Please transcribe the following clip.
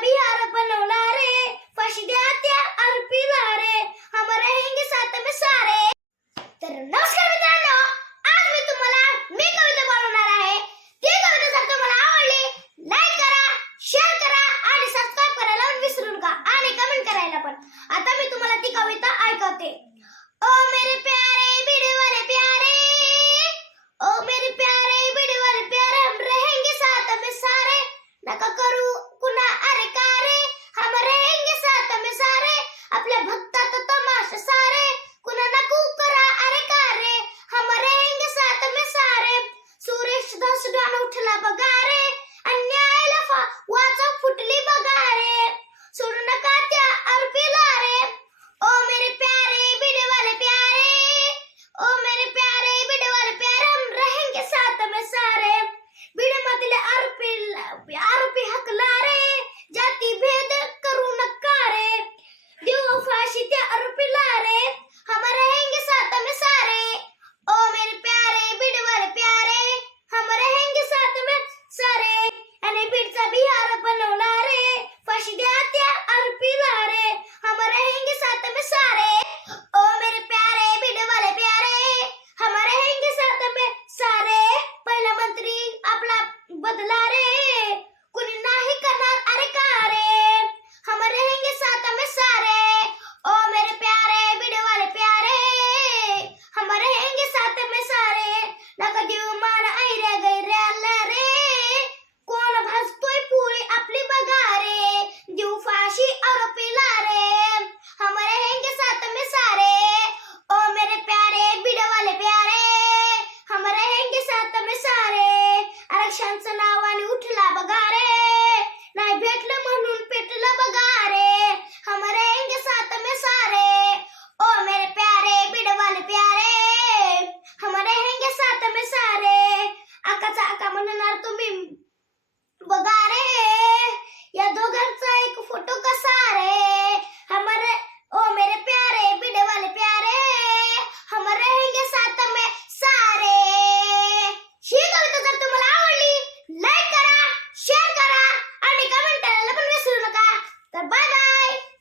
बिहार बनवणारे फाशी द्या त्या आरोपीला रे हम रहेंगे साथ में सारे। तर नमस्कार मित्रांनो, आज मी तुम्हाला मी कविता बनवणार आहे ती कविता जर तुम्हाला आवडली लाईक करा शेअर करा आणि सबस्क्राईब करायला विसरू नका आणि कमेंट करायला पण आता मी तुम्हाला ती कविता ऐकवते ओ मेरे प्यारे भिड़े वाले प्यारे। ओ मेरे प्यारे भिड़े वाले प्यारे, हम रहेंगे साथ में सारे। नका